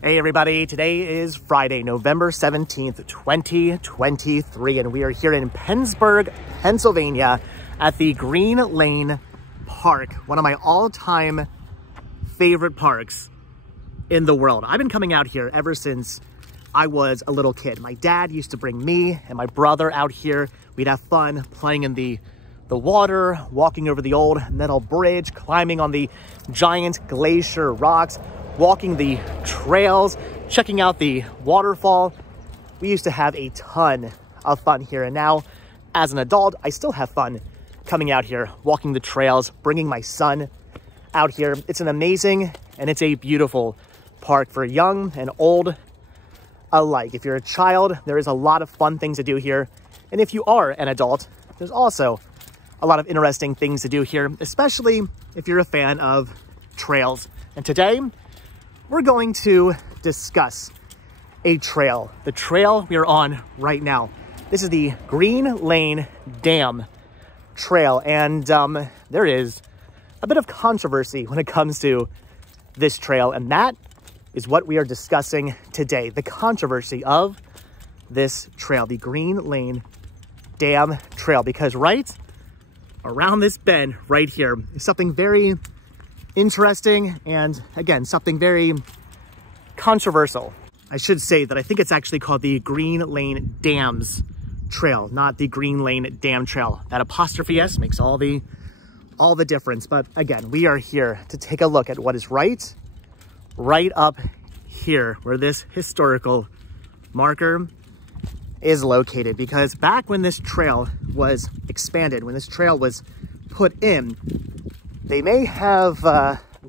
Hey everybody, today is Friday, November 17th, 2023, and we are here in Pennsburg, Pennsylvania at the Green Lane Park, one of my all-time favorite parks in the world. I've been coming out here ever since I was a little kid. My dad used to bring me and my brother out here. We'd have fun playing in the water, walking over the old metal bridge, climbing on the giant glacier rocks, walking the trails, checking out the waterfall. We used to have a ton of fun here. And now, as an adult, I still have fun coming out here, walking the trails, bringing my son out here. It's an amazing and it's a beautiful park for young and old alike. If you're a child, there is a lot of fun things to do here. And if you are an adult, there's also a lot of interesting things to do here, especially if you're a fan of trails. And today, we're going to discuss a trail, the trail we are on right now. This is the Green Lane Dam Trail, and there is a bit of controversy when it comes to this trail, and that is what we are discussing today, the controversy of this trail, the Green Lane Dam Trail, because right around this bend right here is something very interesting and, again, something very controversial. I should say that I think it's actually called the Green Lane Dams Trail, not the Green Lane Dam Trail. That apostrophe S makes all the difference. But again, we are here to take a look at what is right up here where this historical marker is located, because back when this trail was expanded, when this trail was put in, they may have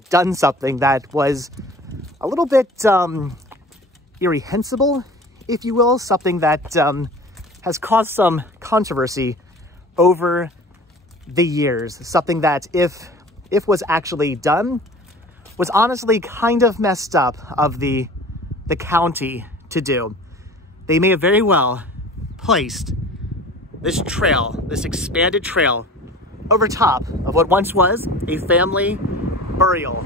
done something that was a little bit irrehensible, if you will, something that has caused some controversy over the years, something that if was actually done, was honestly kind of messed up of the county to do. They may have very well placed this trail, this expanded trail, over top of what once was a family burial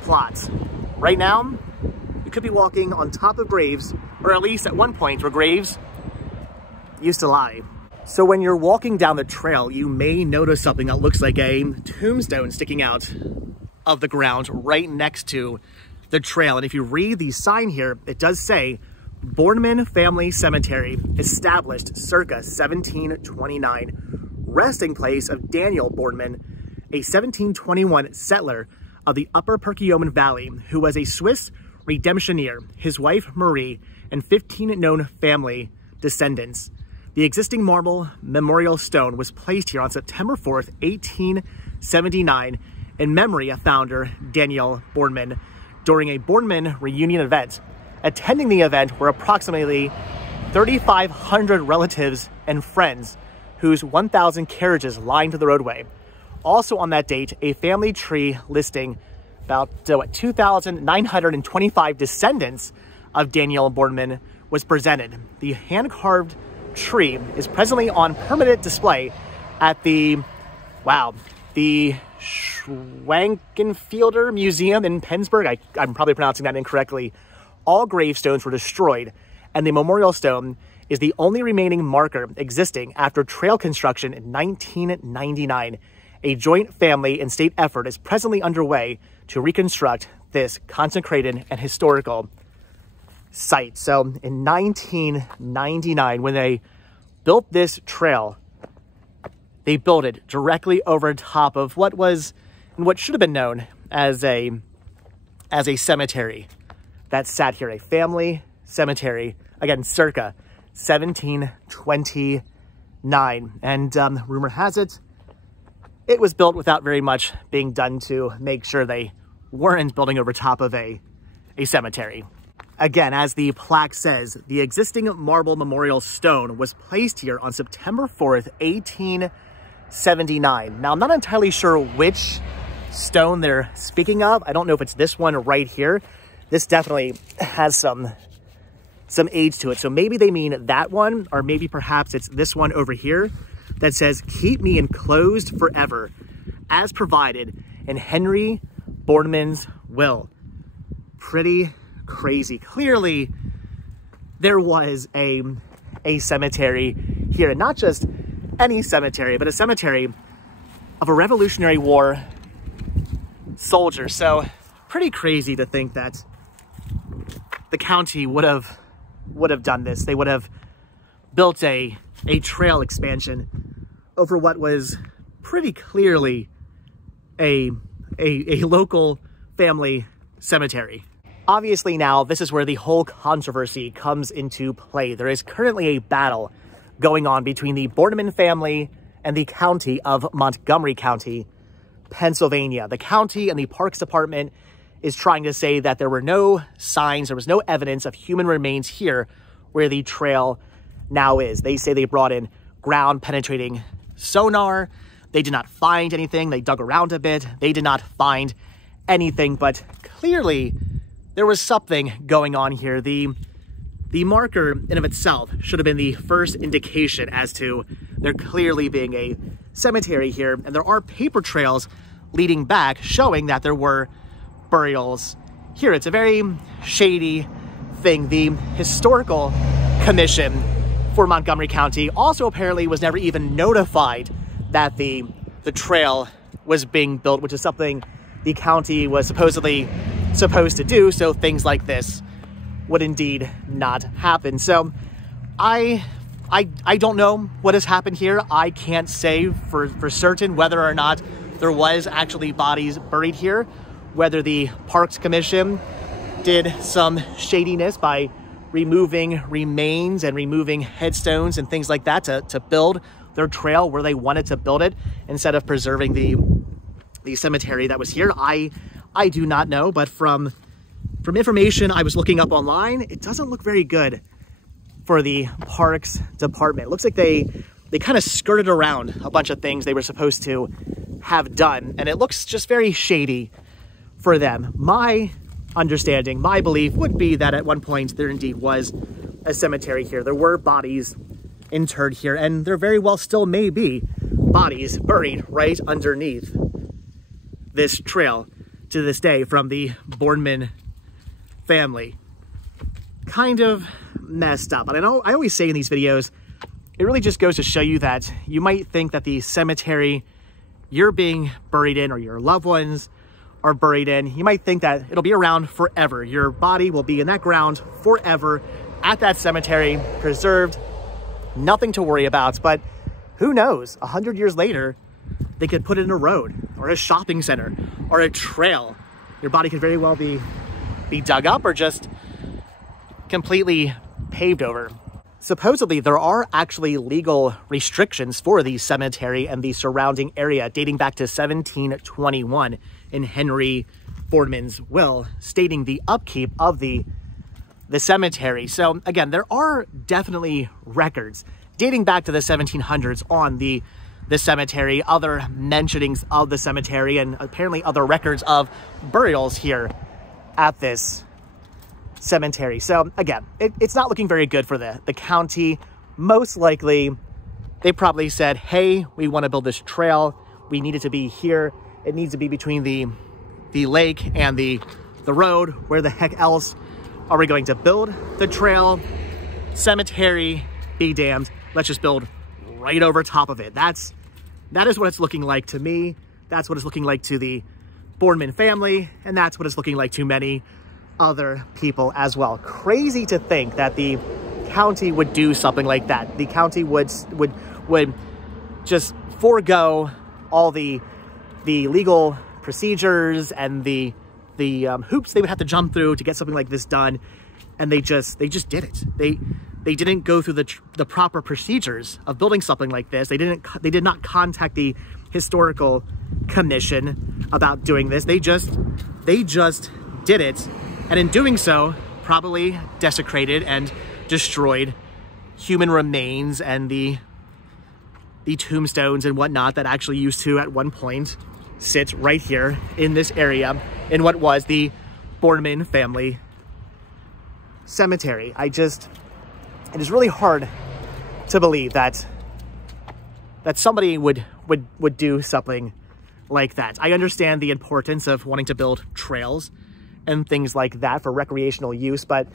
plot. Right now, you could be walking on top of graves, or at least at one point where graves used to lie. So when you're walking down the trail, you may notice something that looks like a tombstone sticking out of the ground right next to the trail. And if you read the sign here, it does say Borneman Family Cemetery, established circa 1729, resting place of Daniel Borneman, a 1721 settler of the Upper Perkiomen Valley, who was a Swiss redemptioneer, his wife Marie, and 15 known family descendants. The existing marble memorial stone was placed here on September 4th, 1879, in memory of founder Daniel Borneman during a Borneman reunion event. Attending the event were approximately 3,500 relatives and friends, whose 1,000 carriages lined the roadway. Also on that date, a family tree listing about 2,925 descendants of Daniel Borneman was presented. The hand-carved tree is presently on permanent display at the Schwankenfelder Museum in Pennsburg. I'm probably pronouncing that incorrectly. All gravestones were destroyed, and the memorial stone is the only remaining marker existing after trail construction in 1999. A joint family and state effort is presently underway to reconstruct this consecrated and historical site. So in 1999, when they built this trail, they built it directly over top of what was and what should have been known as a cemetery that sat here, a family cemetery, again, circa 1729. And rumor has it, it was built without very much being done to make sure they weren't building over top of a cemetery. Again, as the plaque says, the existing marble memorial stone was placed here on September 4th, 1879. Now, I'm not entirely sure which stone they're speaking of. I don't know if it's this one right here. This definitely has some age to it. So maybe they mean that one, or maybe perhaps it's this one over here that says, "Keep me enclosed forever, as provided in Henry Borneman's will." Pretty crazy. Clearly, there was a cemetery here, and not just any cemetery, but a cemetery of a Revolutionary War soldier. So pretty crazy to think that the county would have done this. They would have built a trail expansion over what was pretty clearly a local family cemetery. Obviously now, this is where the whole controversy comes into play. There is currently a battle going on between the Borneman family and the county of Montgomery County, Pennsylvania. The county and the Parks Department is trying to say that there were no signs, there was no evidence of human remains here where the trail now is. They say they brought in ground penetrating sonar. They did not find anything. They dug around a bit. They did not find anything, but clearly there was something going on here. The marker in of itself should have been the first indication as to there clearly being a cemetery here. And there are paper trails leading back showing that there were burials here. It's a very shady thing. The Historical Commission for Montgomery County also apparently was never even notified that the trail was being built, which is something the county was supposedly supposed to do, so things like this would indeed not happen. So I don't know what has happened here. I can't say for certain whether or not there was actually bodies buried here, whether the Parks Commission did some shadiness by removing remains and removing headstones and things like that to build their trail where they wanted to build it instead of preserving the cemetery that was here. I do not know, but from information I was looking up online, it doesn't look very good for the Parks Department. It looks like they kind of skirted around a bunch of things they were supposed to have done, and it looks just very shady for them. My understanding, my belief would be that at one point there indeed was a cemetery here. There were bodies interred here, and there very well still may be bodies buried right underneath this trail to this day from the Borneman family. Kind of messed up. And I know I always say in these videos, it really just goes to show you that you might think that the cemetery you're being buried in or your loved ones are buried in, you might think that it'll be around forever. Your body will be in that ground forever at that cemetery, preserved, nothing to worry about. But who knows, 100 years later, they could put it in a road or a shopping center or a trail. Your body could very well be dug up or just completely paved over. Supposedly, there are actually legal restrictions for the cemetery and the surrounding area dating back to 1721 in Henry Borneman's will, stating the upkeep of the cemetery. So again, there are definitely records dating back to the 1700s on the cemetery, other mentionings of the cemetery, and apparently other records of burials here at this cemetery. So again, it's not looking very good for the county. Most likely, they probably said, hey, we want to build this trail. We need it to be here. It needs to be between the lake and the road. Where the heck else are we going to build the trail? Cemetery, be damned. Let's just build right over top of it. That is what it's looking like to me. That's what it's looking like to the Borneman family, and that's what it's looking like to many other people as well. Crazy to think that the county would do something like that. The county would just forego all the legal procedures and the hoops they would have to jump through to get something like this done, and they just did it. They didn't go through the proper procedures of building something like this. They did not contact the Historical Commission about doing this. They just did it, and in doing so, probably desecrated and destroyed human remains and the tombstones and whatnot that actually used to at one point sit right here in this area in what was the Borneman Family Cemetery. It is really hard to believe that somebody would do something like that. I understand the importance of wanting to build trails and things like that for recreational use, but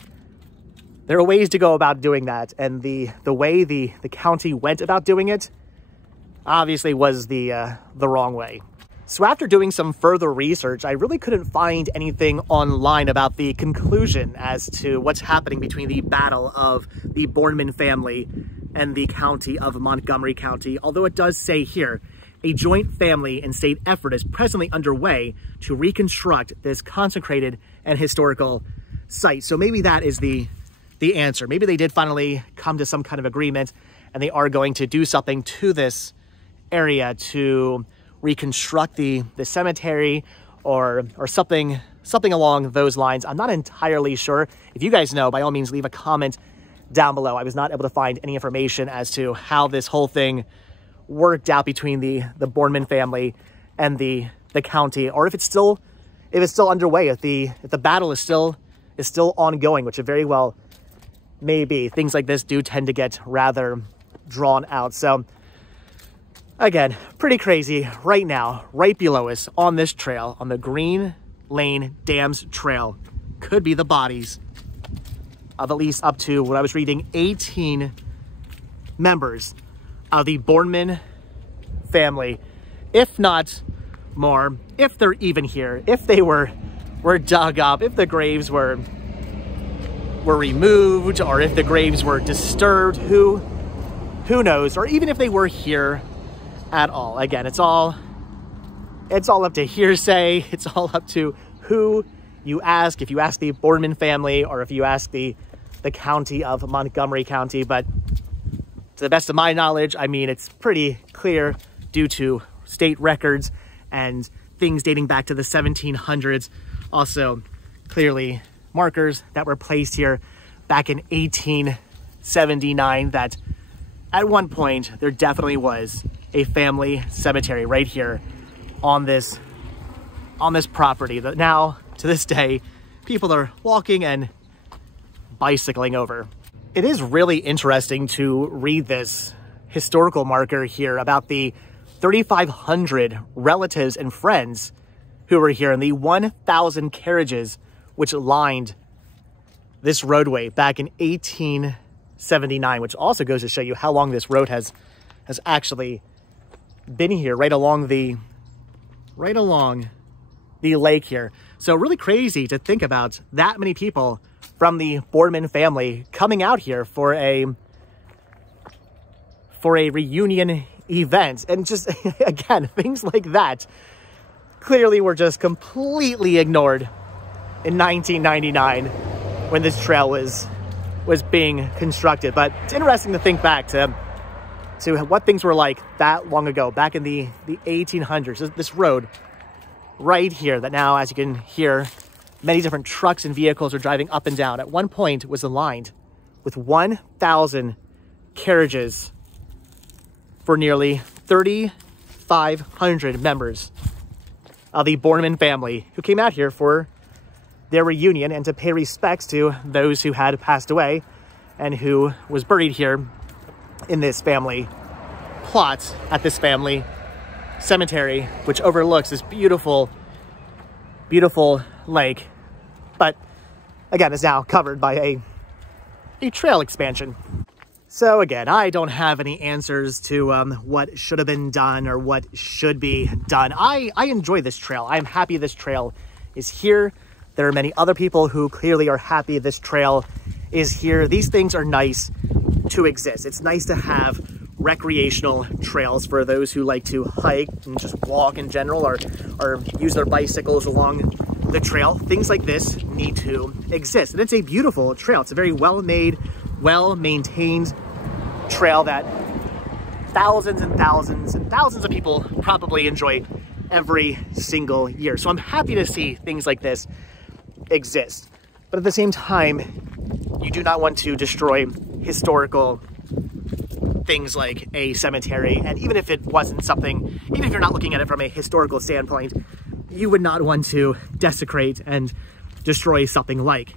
there are ways to go about doing that, and the way the county went about doing it obviously was the wrong way. So after doing some further research, I really couldn't find anything online about the conclusion as to what's happening between the battle of the Borneman family and the county of Montgomery County, although it does say here, a joint family and state effort is presently underway to reconstruct this consecrated and historical site. So maybe that is the answer. Maybe they did finally come to some kind of agreement and they are going to do something to this area to reconstruct the cemetery or something along those lines. I'm not entirely sure. If you guys know, by all means, leave a comment down below. I was not able to find any information as to how this whole thing worked out between the Borneman family and the county, or if it's still underway, if the battle is still ongoing, which it very well may be. Things like this do tend to get rather drawn out. So again, pretty crazy right now, right below us on this trail, on the Green Lane Dams Trail, could be the bodies of at least up to, what I was reading, 18 members of the Borneman family, if not more, if they're even here, if they were dug up, if the graves were removed, or if the graves were disturbed, who knows, or even if they were here at all. Again, it's all up to hearsay. It's all up to who you ask, if you ask the Borneman family or if you ask the county of Montgomery County. But to the best of my knowledge, I mean, it's pretty clear due to state records and things dating back to the 1700s. Also, clearly markers that were placed here back in 1879 that at one point there definitely was a family cemetery right here on this property that now, to this day, people are walking and bicycling over. It is really interesting to read this historical marker here about the 3,500 relatives and friends who were here and the 1,000 carriages which lined this roadway back in 1879, which also goes to show you how long this road has actually been here, right along the lake here. So really crazy to think about that many people from the Borneman family coming out here for a reunion event. And just, again, things like that clearly were just completely ignored in 1999 when this trail was being constructed. But it's interesting to think back to what things were like that long ago, back in the 1800s. This road right here that now, as you can hear, many different trucks and vehicles are driving up and down. At one point was aligned with 1,000 carriages for nearly 3,500 members of the Borneman family who came out here for their reunion and to pay respects to those who had passed away and who was buried here in this family plot at this family cemetery, which overlooks this beautiful, beautiful lake. But again, is now covered by a trail expansion. So again, I don't have any answers to what should have been done or what should be done. I enjoy this trail. I'm happy this trail is here. There are many other people who clearly are happy this trail is here. These things are nice to exist. It's nice to have recreational trails for those who like to hike and just walk in general, or use their bicycles along the trail. Things like this need to exist. And it's a beautiful trail. It's a very well-made, well-maintained trail that thousands and thousands and thousands of people probably enjoy every single year. So I'm happy to see things like this exist. But at the same time, you do not want to destroy historical things like a cemetery. And even if it wasn't something, even if you're not looking at it from a historical standpoint, you would not want to desecrate and destroy something like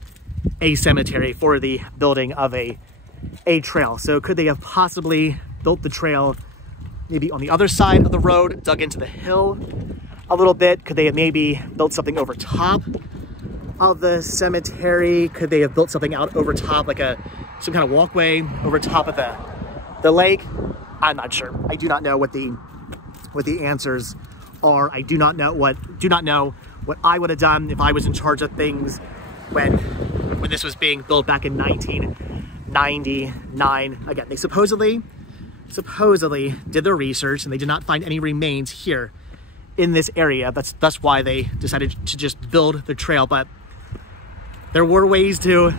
a cemetery for the building of a trail. So could they have possibly built the trail maybe on the other side of the road, dug into the hill a little bit? Could they have maybe built something over top of the cemetery. Could they have built something out over top, like some kind of walkway over top of the lake? I'm not sure. I do not know what the answers are. I do not know what I would have done if I was in charge of things when this was being built back in 1999. Again, they supposedly did their research and they did not find any remains here in this area. That's why they decided to just build the trail. But there were ways to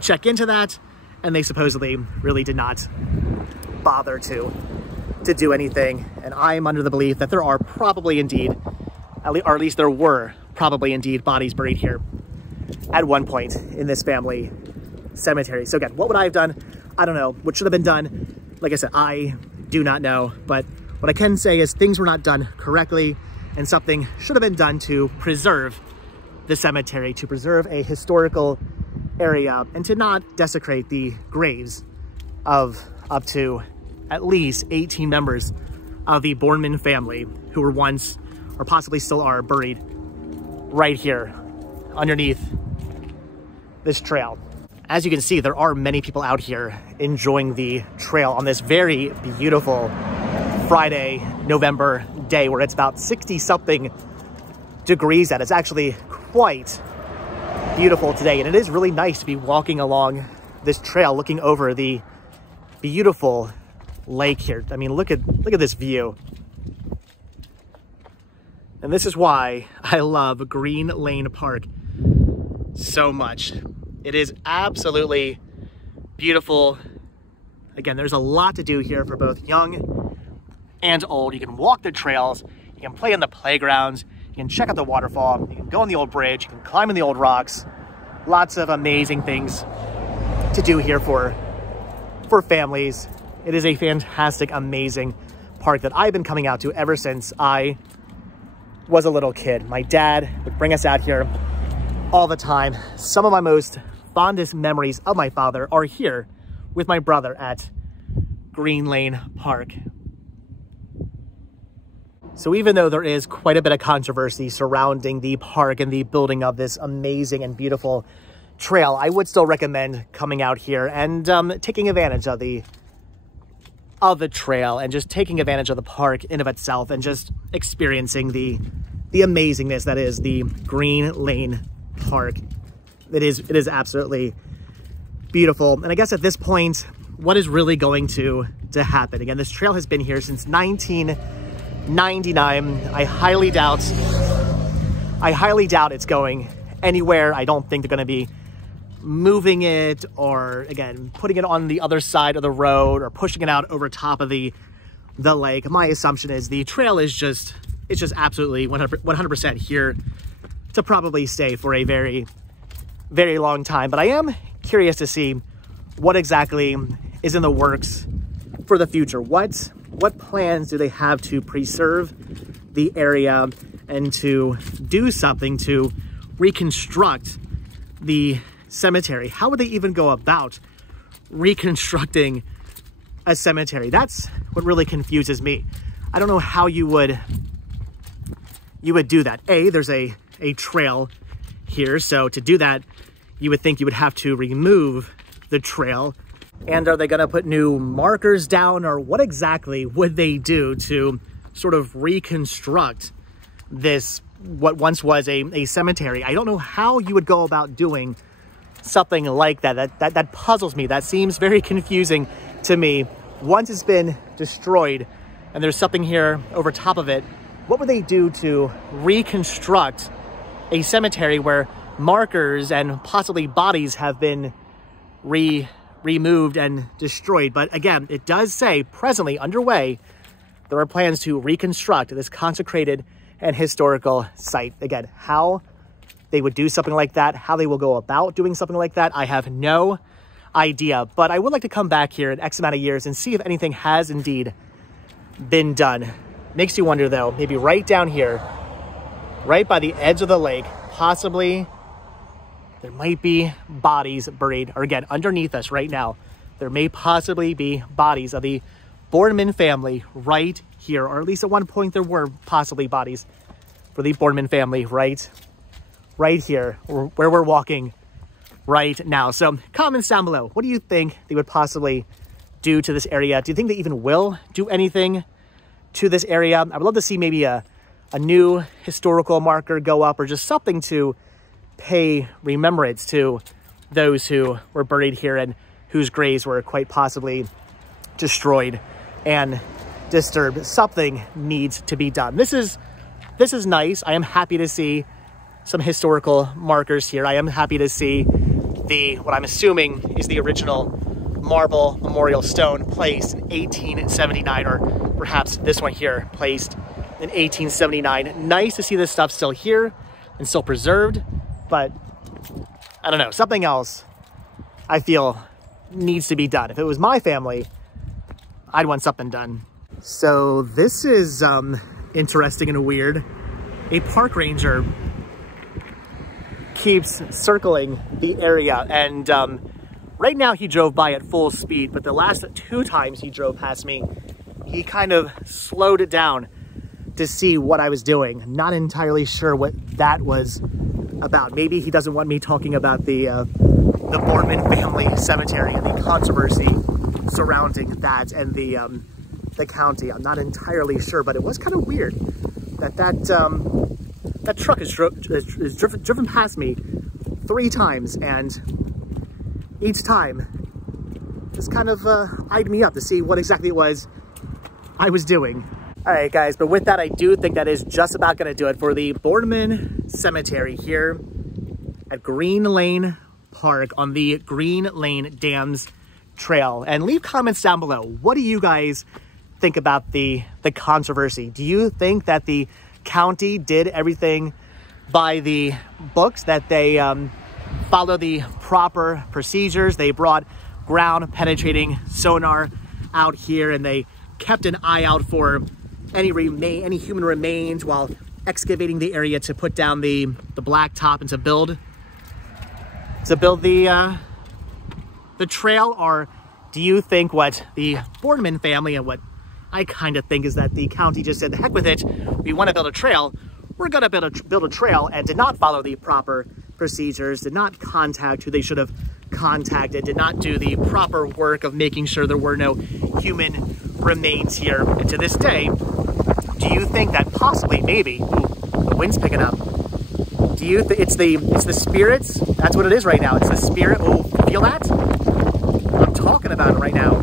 check into that, and they supposedly really did not bother to do anything. And I'm under the belief that there are probably indeed, or at least there were probably indeed bodies buried here at one point in this family cemetery. So again, what would I have done? I don't know. What should have been done? Like I said, I do not know. But what I can say is things were not done correctly, and something should have been done to preserve the cemetery, to preserve a historical area, and to not desecrate the graves of up to at least 18 members of the Borneman family who were once, or possibly still are, buried right here underneath this trail. As you can see, there are many people out here enjoying the trail on this very beautiful Friday, November day where it's about 60-something degrees out. It's actually quite beautiful today, and it is really nice to be walking along this trail looking over the beautiful lake here. I mean, look at this view. And this is why I love Green Lane Park so much. It is absolutely beautiful. Again, there's a lot to do here for both young and old. You can walk the trails, you can play in the playgrounds, you can check out the waterfall, you can go on the old bridge, you can climb in the old rocks. Lots of amazing things to do here for families. It is a fantastic, amazing park that I've been coming out to ever since I was a little kid. My dad would bring us out here all the time. Some of my most fondest memories of my father are here with my brother at Green Lane Park. So even though there is quite a bit of controversy surrounding the park and the building of this amazing and beautiful trail, I would still recommend coming out here and taking advantage of the trail and just taking advantage of the park in of itself and just experiencing the amazingness that is the Green Lane Park. It is absolutely beautiful. And I guess at this point, what is really going to happen? Again, this trail has been here since 1999. I highly doubt it's going anywhere. I don't think they're going to be moving it or, again, putting it on the other side of the road or pushing it out over top of the lake. My assumption is the trail is just absolutely 100% here to probably stay for a very, very long time. But I am curious to see what exactly is in the works for the future. What plans do they have to preserve the area and to do something to reconstruct the cemetery? How would they even go about reconstructing a cemetery? That's what really confuses me. I don't know how you would do that. There's a trail here, so to do that, you would think you would have to remove the trail. And are they going to put new markers down, or what exactly would they do to sort of reconstruct this, what once was a cemetery? I don't know how you would go about doing something like that. That puzzles me. That seems very confusing to me. Once it's been destroyed and there's something here over top of it, what would they do to reconstruct a cemetery where markers and possibly bodies have been removed and destroyed? But again, it does say presently underway, there are plans to reconstruct this consecrated and historical site. Again, how they would do something like that, how they will go about doing something like that, I have no idea. But I would like to come back here in X amount of years and see if anything has indeed been done. Makes you wonder though, maybe right down here, right by the edge of the lake, possibly there might be bodies buried, or again, underneath us right now, there may possibly be bodies of the Borneman family right here, or at least at one point there were possibly bodies for the Borneman family right right here where we're walking right now. So comments down below. What do you think they would possibly do to this area? Do you think they even will do anything to this area? I would love to see maybe a new historical marker go up, or just something to pay remembrance to those who were buried here and whose graves were quite possibly destroyed and disturbed. Something needs to be done. This is nice. I am happy to see some historical markers here. I am happy to see what I'm assuming is the original marble memorial stone placed in 1879, or perhaps this one here placed in 1879. Nice to see this stuff still here and still preserved, but I don't know, something else I feel needs to be done. If it was my family, I'd want something done. So this is interesting and weird. A park ranger keeps circling the area, and right now he drove by at full speed, but the last 2 times he drove past me, he kind of slowed it down to see what I was doing. Not entirely sure what that was about. Maybe he doesn't want me talking about the Borneman Family Cemetery and the controversy surrounding that and the county. I'm not entirely sure, but it was kind of weird that truck is driven past me 3 times, and each time just kind of eyed me up to see what exactly it was I was doing. All right, guys, but with that, I do think that is just about going to do it for the Borneman Cemetery here at Green Lane Park on the Green Lane Dams Trail. And leave comments down below. What do you guys think about the controversy? Do you think that the county did everything by the books, that they follow the proper procedures? They brought ground penetrating sonar out here, and they kept an eye out for any human remains while excavating the area to put down the blacktop and to build the trail? Or do you think what the Borneman family and what I kind of think is that the county just said, the heck with it, we want to build a trail, we're going to build a trail, and did not follow the proper procedures, did not contact who they should have contacted, did not do the proper work of making sure there were no human remains here? And to this day, do you think that possibly, maybe, the wind's picking up, do you think it's the spirits? That's what it is right now. It's the spirit. Oh, feel that? I'm talking about it right now.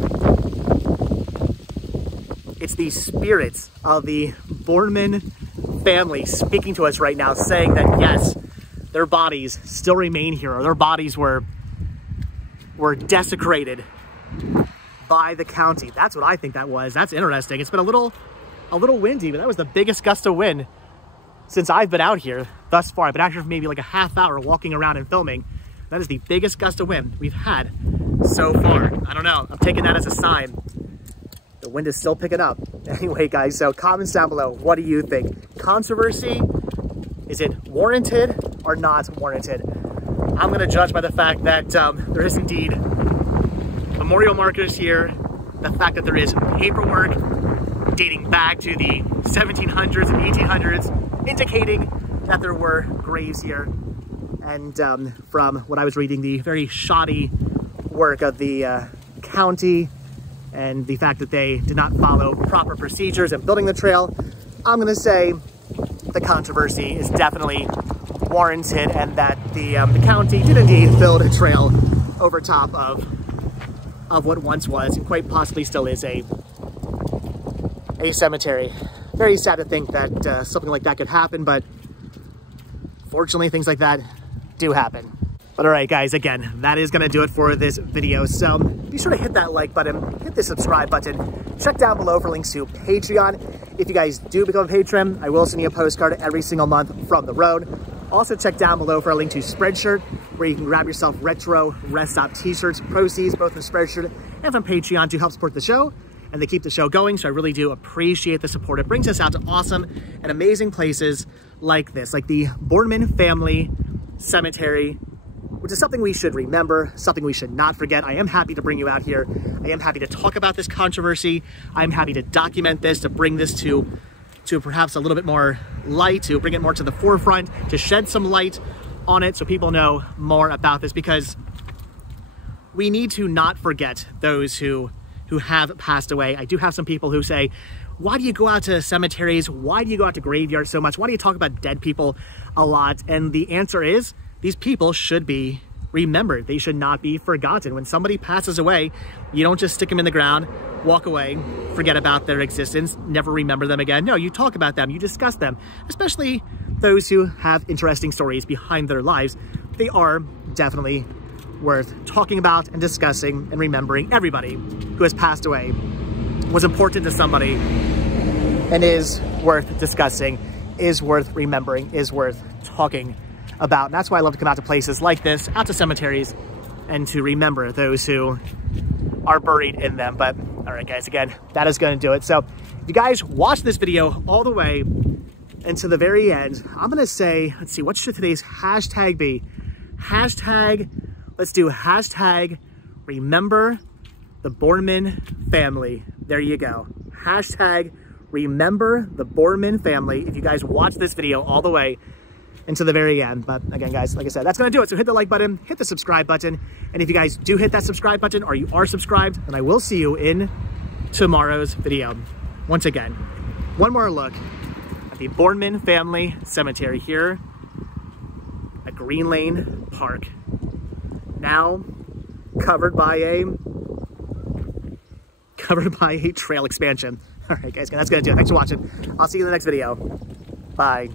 It's the spirits of the Borneman family speaking to us right now, saying that yes, their bodies still remain here, or their bodies were desecrated by the county. That's what I think that was. That's interesting. It's been a little windy, but that was the biggest gust of wind since I've been out here thus far. I've been out here for maybe like a half hour walking around and filming. That is the biggest gust of wind we've had so far. I don't know. I'm taking that as a sign. The wind is still picking up. Anyway, guys, so comments down below. What do you think? Controversy? Is it warranted or not warranted? I'm going to judge by the fact that there is indeed memorial markers here. The fact that there is paperwork dating back to the 1700s and 1800s, indicating that there were graves here. And from what I was reading, the very shoddy work of the county and the fact that they did not follow proper procedures in building the trail, I'm going to say the controversy is definitely warranted, and that the county did indeed build a trail over top of what once was and quite possibly still is a cemetery. Very sad to think that something like that could happen, but fortunately things like that do happen. But all right, guys, again, that is going to do it for this video. So be sure to hit that like button, hit the subscribe button. Check down below for links to Patreon. If you guys do become a patron, I will send you a postcard every single month from the road. Also check down below for a link to Spreadshirt, where you can grab yourself retro rest stop t-shirts, proceeds both from Spreadshirt and from Patreon to help support the show, and they keep the show going. So I really do appreciate the support. It brings us out to awesome and amazing places like this, like the Borneman Family Cemetery, which is something we should remember, something we should not forget. I am happy to bring you out here. I am happy to talk about this controversy. I'm happy to document this, to bring this to perhaps a little bit more light, to bring it more to the forefront, to shed some light on it so people know more about this, because we need to not forget those who have passed away. I do have some people who say, why do you go out to cemeteries? Why do you go out to graveyards so much? Why do you talk about dead people a lot? And the answer is, these people should be remembered. They should not be forgotten. When somebody passes away, you don't just stick them in the ground, walk away, forget about their existence, never remember them again. No, you talk about them, you discuss them, especially those who have interesting stories behind their lives. They are definitely worth talking about and discussing and remembering. Everybody who has passed away was important to somebody and is worth discussing, is worth remembering, is worth talking about. And that's why I love to come out to places like this, out to cemeteries, and to remember those who are buried in them. But all right, guys, again, that is going to do it. So if you guys watch this video all the way and to the very end, I'm going to say, let's see, what should today's hashtag be? Let's do hashtag remember the Borneman family. There you go. Hashtag remember the Borneman family. If you guys watch this video all the way into the very end. But again, guys, like I said, that's going to do it. So hit the like button, hit the subscribe button. And if you guys do hit that subscribe button, or you are subscribed, then I will see you in tomorrow's video. Once again, one more look at the Borneman Family Cemetery here at Green Lane Park. Now covered by a trail expansion. All right, guys, that's going to do it. Thanks for watching. I'll see you in the next video. Bye.